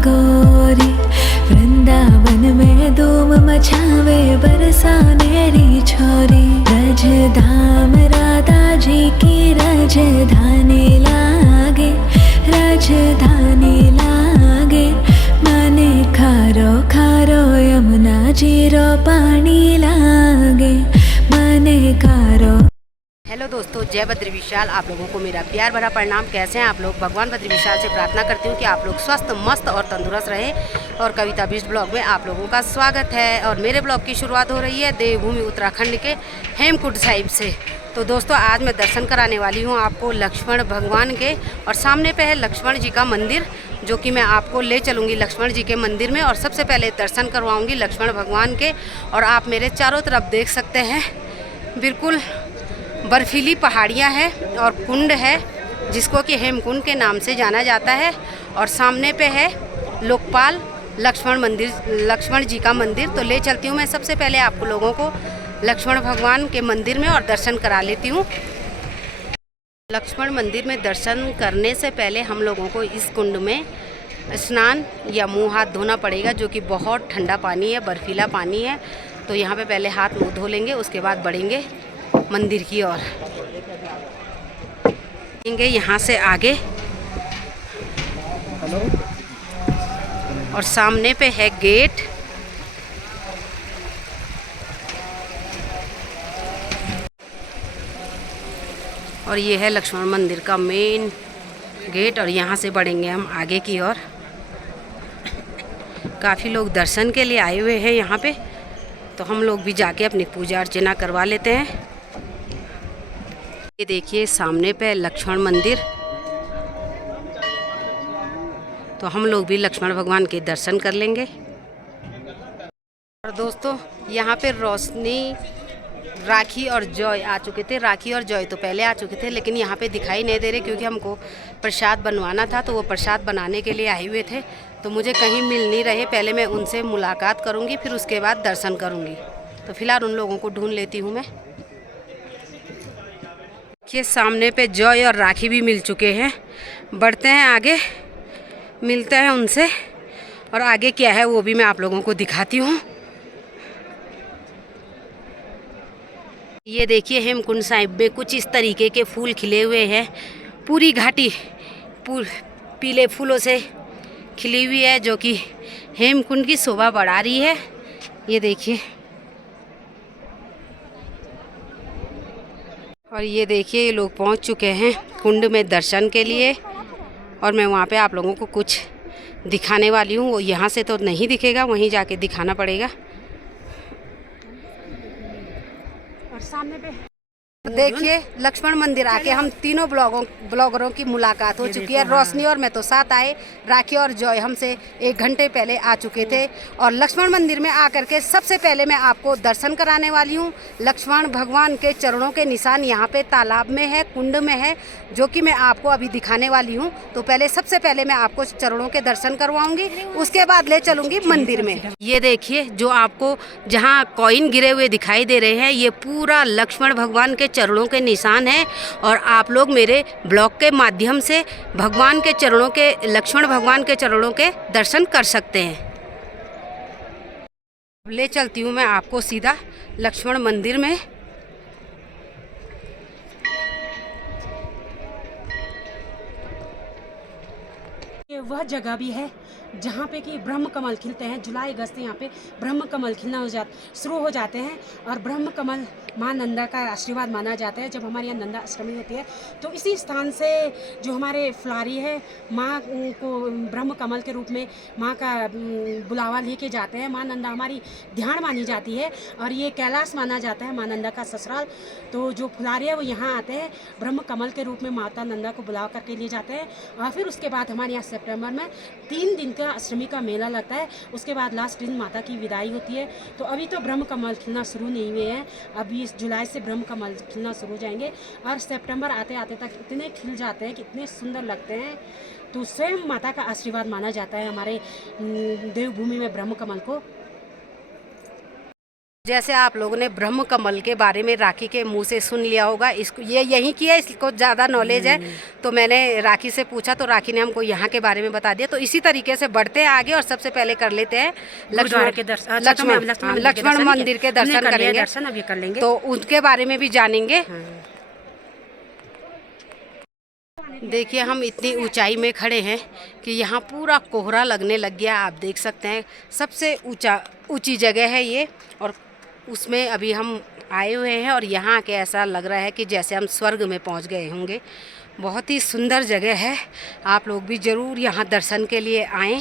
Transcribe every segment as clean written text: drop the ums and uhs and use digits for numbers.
गोरी, वृंदावन में धूम मचावे बरसानेरी छोरी। रज धाम राधा जी की राजधानी लागे, राजधानी लागे। माने खारो खारो यमुना जीरो पानी लागे, माने खारो। हेलो दोस्तों, जय बद्री विशाल। आप लोगों को मेरा प्यार भरा प्रणाम। कैसे हैं आप लोग? भगवान बद्री विशाल से प्रार्थना करती हूँ कि आप लोग स्वस्थ मस्त और तंदुरुस्त रहें। और कविता बिष्ट ब्लॉग में आप लोगों का स्वागत है। और मेरे ब्लॉग की शुरुआत हो रही है देवभूमि उत्तराखंड के हेमकुंड साहिब से। तो दोस्तों, आज मैं दर्शन कराने वाली हूँ आपको लक्ष्मण भगवान के। और सामने पे है लक्ष्मण जी का मंदिर, जो कि मैं आपको ले चलूँगी लक्ष्मण जी के मंदिर में। और सबसे पहले दर्शन करवाऊँगी लक्ष्मण भगवान के। और आप मेरे चारों तरफ देख सकते हैं, बिल्कुल बर्फीली पहाड़ियाँ हैं और कुंड है, जिसको कि हेमकुंड के नाम से जाना जाता है। और सामने पे है लोकपाल लक्ष्मण मंदिर, लक्ष्मण जी का मंदिर। तो ले चलती हूँ मैं सबसे पहले आप लोगों को लक्ष्मण भगवान के मंदिर में और दर्शन करा लेती हूँ। लक्ष्मण मंदिर में दर्शन करने से पहले हम लोगों को इस कुंड में स्नान या मुँह हाथ धोना पड़ेगा, जो कि बहुत ठंडा पानी है, बर्फीला पानी है। तो यहाँ पे पहले हाथ मुँह धो लेंगे, उसके बाद बढ़ेंगे मंदिर की ओर। यहाँ से आगे और सामने पे है गेट। और ये है लक्ष्मण मंदिर का मेन गेट। और यहाँ से बढ़ेंगे हम आगे की ओर। काफ़ी लोग दर्शन के लिए आए हुए हैं यहाँ पे, तो हम लोग भी जाके अपनी पूजा अर्चना करवा लेते हैं। ये देखिए सामने पे लक्ष्मण मंदिर। तो हम लोग भी लक्ष्मण भगवान के दर्शन कर लेंगे। और दोस्तों, यहाँ पे रोशनी, राखी और जॉय आ चुके थे। राखी और जॉय तो पहले आ चुके थे, लेकिन यहाँ पे दिखाई नहीं दे रहे, क्योंकि हमको प्रसाद बनवाना था। तो वो प्रसाद बनाने के लिए आए हुए थे, तो मुझे कहीं मिल नहीं रहे। पहले मैं उनसे मुलाकात करूँगी, फिर उसके बाद दर्शन करूँगी। तो फिलहाल उन लोगों को ढूंढ लेती हूँ मैं। ये सामने पे जॉय और राखी भी मिल चुके हैं। बढ़ते हैं आगे, मिलते हैं उनसे। और आगे क्या है वो भी मैं आप लोगों को दिखाती हूँ। ये देखिए हेमकुंड साहिब में कुछ इस तरीके के फूल खिले हुए हैं। पूरी घाटी पीले फूलों से खिली हुई है, जो कि हेमकुंड की शोभा बढ़ा रही है। ये देखिए। और ये देखिए, ये लोग पहुंच चुके हैं कुंड में दर्शन के लिए। और मैं वहाँ पे आप लोगों को कुछ दिखाने वाली हूँ। वो यहाँ से तो नहीं दिखेगा, वहीं जाके दिखाना पड़ेगा। और सामने पे देखिए लक्ष्मण मंदिर आके हम तीनों ब्लॉगरों की मुलाकात हो चुकी है। रोशनी और मैं तो साथ आए, राखी और जॉय हमसे 1 घंटे पहले आ चुके थे। और लक्ष्मण मंदिर में आकर के सबसे पहले मैं आपको दर्शन कराने वाली हूँ लक्ष्मण भगवान के चरणों के निशान यहाँ पे तालाब में है, कुंड में है, जो कि मैं आपको अभी दिखाने वाली हूँ। तो पहले सबसे पहले मैं आपको चरणों के दर्शन करवाऊंगी, उसके बाद ले चलूँगी मंदिर में। ये देखिए, जो आपको जहाँ कॉइन गिरे हुए दिखाई दे रहे हैं, ये पूरा लक्ष्मण भगवान के चरणों के निशान हैं। और आप लोग मेरे ब्लॉग के माध्यम से भगवान के चरणों के, लक्ष्मण भगवान के चरणों के दर्शन कर सकते हैं। ले चलती हूँ मैं आपको सीधा लक्ष्मण मंदिर में। ये वह जगह भी है जहाँ पे कि ब्रह्म कमल खिलते हैं। जुलाई अगस्त यहाँ पे ब्रह्म कमल खिलना शुरू हो जाते हैं। और ब्रह्म कमल माँ नंदा का आशीर्वाद माना जाता है। जब हमारे यहाँ नंदा अष्टमी होती है, तो इसी स्थान से जो हमारे फुलारी है, माँ को ब्रह्म कमल के रूप में माँ का बुलावा लेके जाते हैं। माँ नंदा हमारी ध्यान मानी जाती है। और ये कैलाश माना जाता है माँ नंदा का ससुराल। तो जो फुलारी है वो यहाँ आते हैं, ब्रह्म कमल के रूप में माता नंदा को बुला करके ले जाते हैं। और फिर उसके बाद हमारे यहाँ सितंबर में 3 दिन का अष्टमी का मेला लगता है। उसके बाद लास्ट दिन माता की विदाई होती है। तो अभी तो ब्रह्म कमल खिलना शुरू नहीं हुए हैं, अभी इस जुलाई से ब्रह्म कमल खिलना शुरू हो जाएंगे। और सितंबर आते आते तक इतने खिल जाते हैं कि इतने सुंदर लगते हैं। तो स्वयं माता का आशीर्वाद माना जाता है हमारे देवभूमि में ब्रह्म कमल को। जैसे आप लोगों ने ब्रह्म कमल के बारे में राखी के मुंह से सुन लिया होगा, इसको ये यहीं की है, इसको ज़्यादा नॉलेज है, तो मैंने राखी से पूछा तो राखी ने हमको यहाँ के बारे में बता दिया। तो इसी तरीके से बढ़ते हैं आगे और सबसे पहले कर लेते हैं गुरुद्वारे के दर्शन। अच्छा, तो लक्ष्मण मंदिर के दर्शन करेंगे, अभी कर लेंगे, तो उनके बारे में भी जानेंगे। देखिए हम इतनी ऊंचाई में खड़े हैं कि यहाँ पूरा कोहरा लगने लग गया, आप देख सकते हैं। सबसे ऊंची जगह है ये, और उसमें अभी हम आए हुए हैं और यहाँ के ऐसा लग रहा है कि जैसे हम स्वर्ग में पहुँच गए होंगे। बहुत ही सुंदर जगह है, आप लोग भी ज़रूर यहाँ दर्शन के लिए आएँ।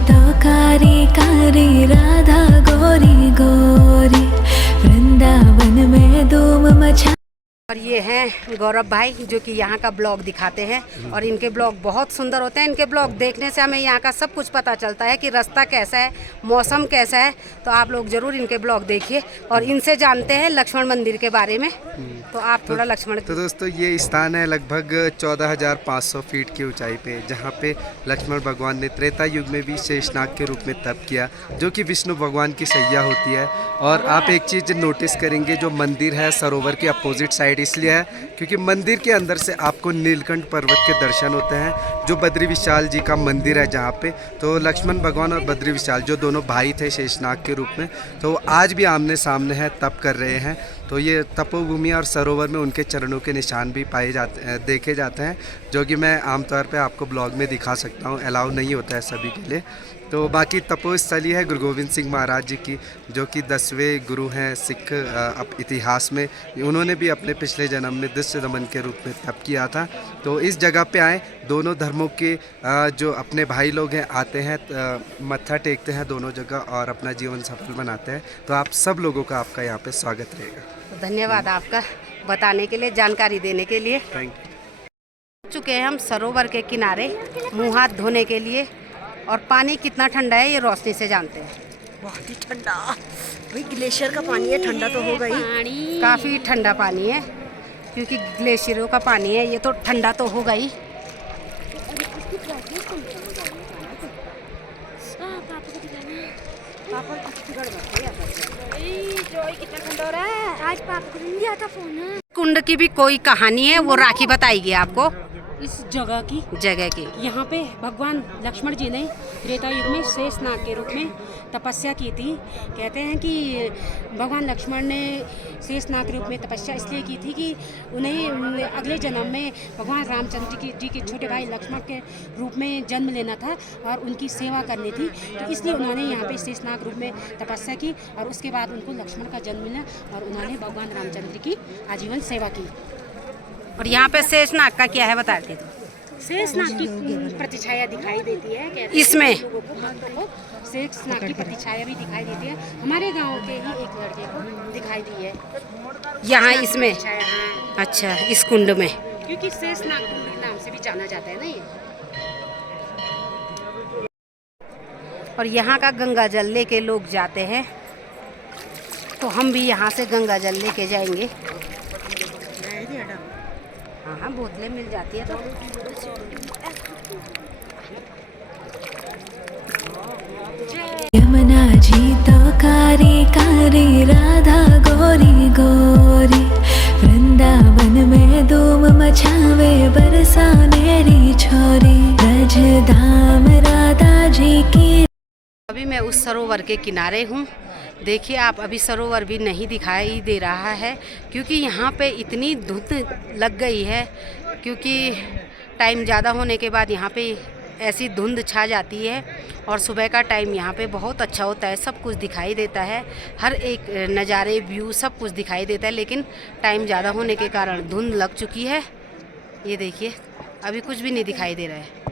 तो कारी कारी राधा गोरी गोरी, वृंदावन में धूम मचा। और ये हैं गौरव भाई जो कि यहाँ का ब्लॉग दिखाते हैं, और इनके ब्लॉग बहुत सुंदर होते हैं। इनके ब्लॉग देखने से हमें यहाँ का सब कुछ पता चलता है कि रास्ता कैसा है, मौसम कैसा है। तो आप लोग ज़रूर इनके ब्लॉग देखिए और इनसे जानते हैं लक्ष्मण मंदिर के बारे में। तो आप थोड़ा लक्ष्मण। तो दोस्तों ये स्थान है लगभग 14,500 फीट की ऊंचाई पे, जहाँ पे लक्ष्मण भगवान ने त्रेता युग में भी शेषनाग के रूप में तप किया, जो कि विष्णु भगवान की सैया होती है। और आप एक चीज़ नोटिस करेंगे, जो मंदिर है सरोवर के अपोजिट साइड इसलिए है क्योंकि मंदिर के अंदर से आपको नीलकंठ पर्वत के दर्शन होते हैं, जो बद्री विशाल जी का मंदिर है जहाँ पे। तो लक्ष्मण भगवान और बद्री विशाल जो दोनों भाई थे शेषनाग के रूप में, तो आज भी आमने सामने है, तप कर रहे हैं। तो ये तपोभूमि और सरोवर में उनके चरणों के निशान भी पाए जाते देखे जाते हैं, जो कि मैं आमतौर पे आपको ब्लॉग में दिखा सकता हूँ, अलाउ नहीं होता है सभी के लिए। तो बाकी तपोस्थली है गुरु गोविंद सिंह महाराज जी की, जो कि 10वें गुरु हैं सिख इतिहास में। उन्होंने भी अपने पिछले जन्म में दृश्य दमन के रूप में तप किया था। तो इस जगह पे आए, दोनों धर्मों के जो अपने भाई लोग हैं आते हैं, मत्था टेकते हैं दोनों जगह और अपना जीवन सफल बनाते हैं। तो आप सब लोगों का आपका यहाँ पे स्वागत रहेगा। तो धन्यवाद आपका बताने के लिए, जानकारी देने के लिए। Thank you. चुके हैं हम सरोवर के किनारे मुँह हाथ धोने के लिए, और पानी कितना ठंडा है ये रोशनी से जानते हैं। बहुत ही ठंडा भाई, ग्लेशियर का पानी है, ठंडा तो होगा ही। काफ़ी ठंडा पानी है क्योंकि ग्लेशियरों का पानी है, ये तो ठंडा तो होगा ही। कुंड की भी कोई कहानी है, वो राखी बताएगी आपको इस जगह की। यहाँ पे भगवान लक्ष्मण जी ने त्रेता युग में शेषनाग के रूप में तपस्या की थी। कहते हैं कि भगवान लक्ष्मण ने शेषनाग के रूप में तपस्या इसलिए की थी कि उन्हें अगले जन्म में भगवान रामचंद्र जी के छोटे भाई लक्ष्मण के रूप में जन्म लेना था और उनकी सेवा करनी थी। तो इसलिए उन्होंने यहाँ पे शेषनाग रूप में तपस्या की और उसके बाद उनको लक्ष्मण का जन्म मिला और उन्होंने भगवान रामचंद्र की आजीवन सेवा की। और यहाँ पे शेषनाग का क्या है बता दी तो। शेषनाग की प्रतिछाया दिखाई देती है, कहते हैं इसमें लोगों को, भक्तों को शेषनाग की प्रतिछाया भी दिखाई देती है। हमारे गांव के ही एक लड़के को दिखाई दी है यहाँ इसमें। हाँ। अच्छा, इस कुंड में, क्योंकि शेषनाग कुंड नाम से भी जाना जाता है ना ये। और यहाँ का गंगा जल लेके लोग जाते हैं, तो हम भी यहाँ से गंगा जल लेके जाएंगे। हाँ, बोतलें मिल जाती है तो। यमुना जी तो कारी कारी राधा गोरी गोरी, वृंदावन में धूम मचावे बरसानेरी छोरी, ब्रज धाम राधा जी की। अभी मैं उस सरोवर के किनारे हूँ। देखिए आप, अभी सरोवर भी नहीं दिखाई दे रहा है क्योंकि यहाँ पे इतनी धुंध लग गई है, क्योंकि टाइम ज़्यादा होने के बाद यहाँ पे ऐसी धुंध छा जाती है। और सुबह का टाइम यहाँ पे बहुत अच्छा होता है, सब कुछ दिखाई देता है, हर एक नज़ारे व्यू सब कुछ दिखाई देता है, लेकिन टाइम ज़्यादा होने के कारण धुंध लग चुकी है। ये देखिए अभी कुछ भी नहीं दिखाई दे रहा है।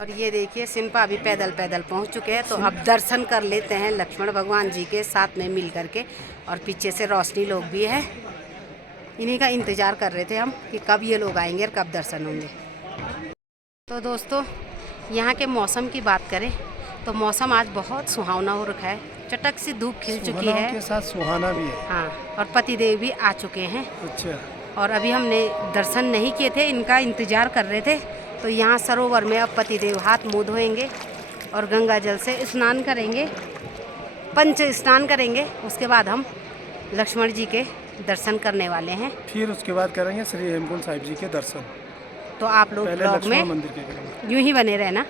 और ये देखिए सिंपा अभी पैदल पैदल पहुंच चुके हैं, तो अब दर्शन कर लेते हैं लक्ष्मण भगवान जी के साथ में मिल करके। और पीछे से रोशनी लोग भी है, इन्हीं का इंतज़ार कर रहे थे हम कि कब ये लोग आएंगे और कब दर्शन होंगे। तो दोस्तों यहाँ के मौसम की बात करें तो मौसम आज बहुत सुहावना हो रखा है, चटक सी धूप खिल चुकी है के साथ सुहाना भी है। हाँ, और पतिदेव भी आ चुके हैं। अच्छा, और अभी हमने दर्शन नहीं किए थे, इनका इंतज़ार कर रहे थे। तो यहाँ सरोवर में अब पतिदेव हाथ मुँह धोएंगे और गंगा जल से स्नान करेंगे, पंच स्नान करेंगे। उसके बाद हम लक्ष्मण जी के दर्शन करने वाले हैं। फिर उसके बाद करेंगे श्री हेमकुंड साहिब जी के दर्शन। तो आप लोग पहले ब्लॉग लक्ष्मण में मंदिर के करेंगे। यूं ही बने रहना,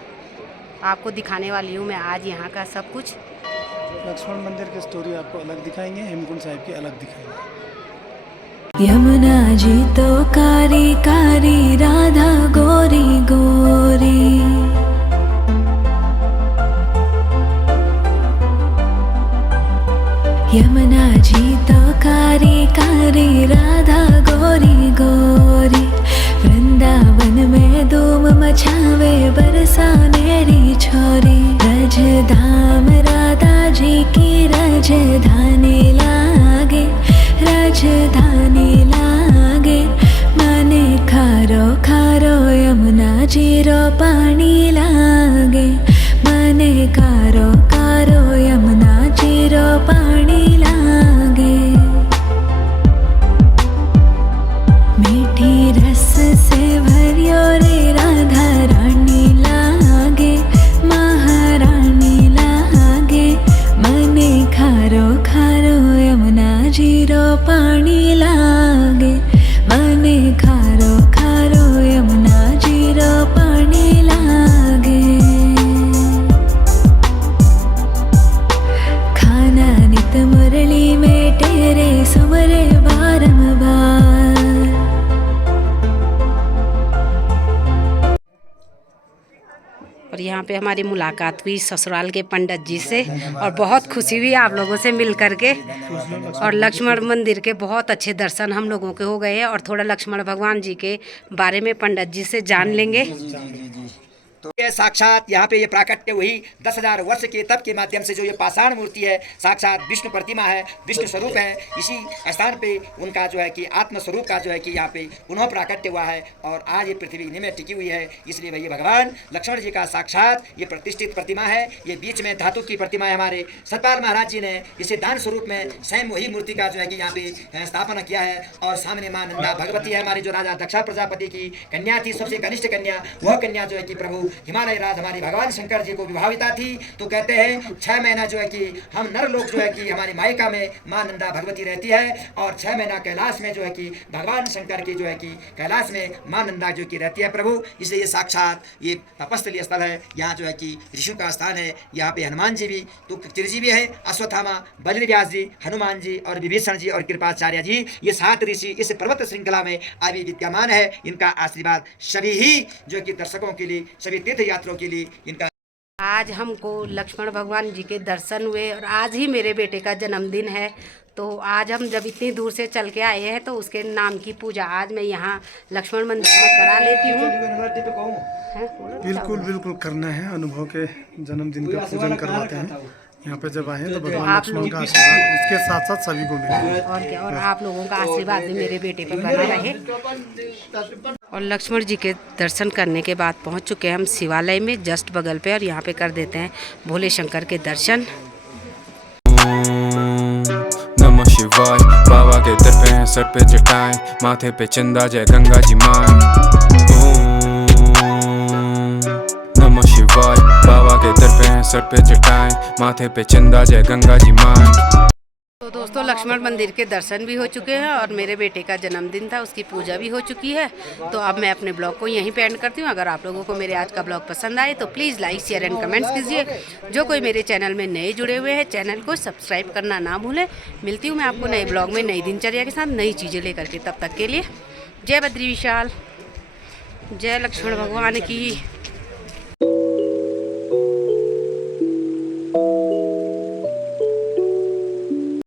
आपको दिखाने वाली हूँ मैं आज यहाँ का सब कुछ। लक्ष्मण मंदिर की स्टोरी आपको अलग दिखाएंगे, हेमकुंड साहिब की अलग दिखाएंगे। यमुना जी तो कारी कारी, राधा गोरी गोरी। यमुना जी तो कारी कारी, राधा गोरी गोरी। वृंदावन में धूम मचावे, बरसानेरी छोरी। रज धाम राधा जी की राजधानी लागे, राजधानी लागे। मने खारो खारो यमुना जी रो पानी लागे। मने खारो खारो यमुना जी रो पानी लागे। मीठी रस से भरियो रे राधा रानी लागे, महारानी लागे। मने खारो खारो यमुना जी रो पानी लागे। मने खारो खारो यमुना जी रो पानी लागे। खाना नित मुरली में तेरे सुमरे बारंबार। और यहाँ पे हमारी मुलाकात हुई ससुराल के पंडित जी से और बहुत खुशी हुई आप लोगों से मिल करके। और लक्ष्मण मंदिर के बहुत अच्छे दर्शन हम लोगों के हो गए हैं और थोड़ा लक्ष्मण भगवान जी के बारे में पंडित जी से जान लेंगे। तो ये साक्षात यहाँ पे ये प्राकट्य हुई 10,000 वर्ष के तप के माध्यम से जो ये पाषाण मूर्ति है, साक्षात विष्णु प्रतिमा है, विष्णु स्वरूप है। इसी स्थान पे उनका जो है कि आत्म स्वरूप का जो है कि यहाँ पे पुनः प्राकट्य हुआ है और आज ये पृथ्वी में टिकी हुई है। इसलिए भैया भगवान लक्ष्मण जी का साक्षात ये प्रतिष्ठित प्रतिमा है। ये बीच में धातु की प्रतिमा है। हमारे सतपाल महाराज जी ने इसे दान स्वरूप में स्वयं वही मूर्ति का जो है कि यहाँ पे स्थापना किया है। और सामने माँ नंदा भगवती है, हमारी जो राजा दक्षा प्रजापति की कन्या थी, सबसे कनिष्ठ कन्या। वह कन्या जो है कि प्रभु हिमालय राज हमारे भगवान शंकर जी को विभाविता थी। तो कहते हैं 6 महीना जो है कि हम नर लोग जो है कि हमारी मायका में माँ नंदा भगवती रहती है और 6 महीना कैलाश में जो है कि भगवान शंकर की जो है कि कैलाश में माँ नंदा जो की रहती है प्रभु। इसलिए ये साक्षात ये तपस्थली स्थल है। यहाँ जो है कि ऋषियों का स्थान है। यहाँ पे हनुमान जी भी तो चिरजीवी है, अश्वत्थामा, बद्री व्यास जी, हनुमान जी और विभीषण जी और कृपाचार्य जी, ये 7 ऋषि इस पर्वत श्रृंखला में अभी विद्यमान है। इनका आशीर्वाद सभी ही जो कि दर्शकों के लिए, सभी तीर्थ यात्रियों के लिए इनका। आज हमको लक्ष्मण भगवान जी के दर्शन हुए और आज ही मेरे बेटे का जन्मदिन है। तो आज हम जब इतनी दूर से चल के आए हैं तो उसके नाम की पूजा आज मैं यहाँ लक्ष्मण मंदिर में करा लेती हूँ। बिल्कुल बिल्कुल करना है। अनुभव के जन्मदिन का पूजन करवाते हैं। यहाँ पे जब आए तो भगवान लक्ष्मण का आशीर्वाद उसके साथ साथ सभी को मिले। और क्या, और आप लोगों का आशीर्वाद भी मेरे बेटे पर बना रहे। और लक्ष्मण जी के दर्शन करने के बाद पहुँच चुके हैं हम शिवालय में जस्ट बगल पे। और यहाँ पे कर देते हैं भोले शंकर के दर्शन। नमः शिवाय। बाबा के दर पे हैं सर पे जटाएं, माथे पे चंदा जय गंगा जी मां। नमः शिवाय। बाबा के दर पे हैं सर पे जटाएं, माथे पे चंदा जय गंगा जी मां। तो दोस्तों लक्ष्मण मंदिर के दर्शन भी हो चुके हैं और मेरे बेटे का जन्मदिन था, उसकी पूजा भी हो चुकी है। तो अब मैं अपने ब्लॉग को यहीं पे एंड करती हूँ। अगर आप लोगों को मेरे आज का ब्लॉग पसंद आए तो please like share and comments कीजिए। जो कोई मेरे चैनल में नए जुड़े हुए हैं चैनल को सब्सक्राइब करना ना भूलें। मिलती हूँ मैं आपको नए ब्लॉग में नई दिनचर्या के साथ नई चीज़ें लेकर के। तब तक के लिए जय बद्री विशाल, जय लक्ष्मण भगवान की।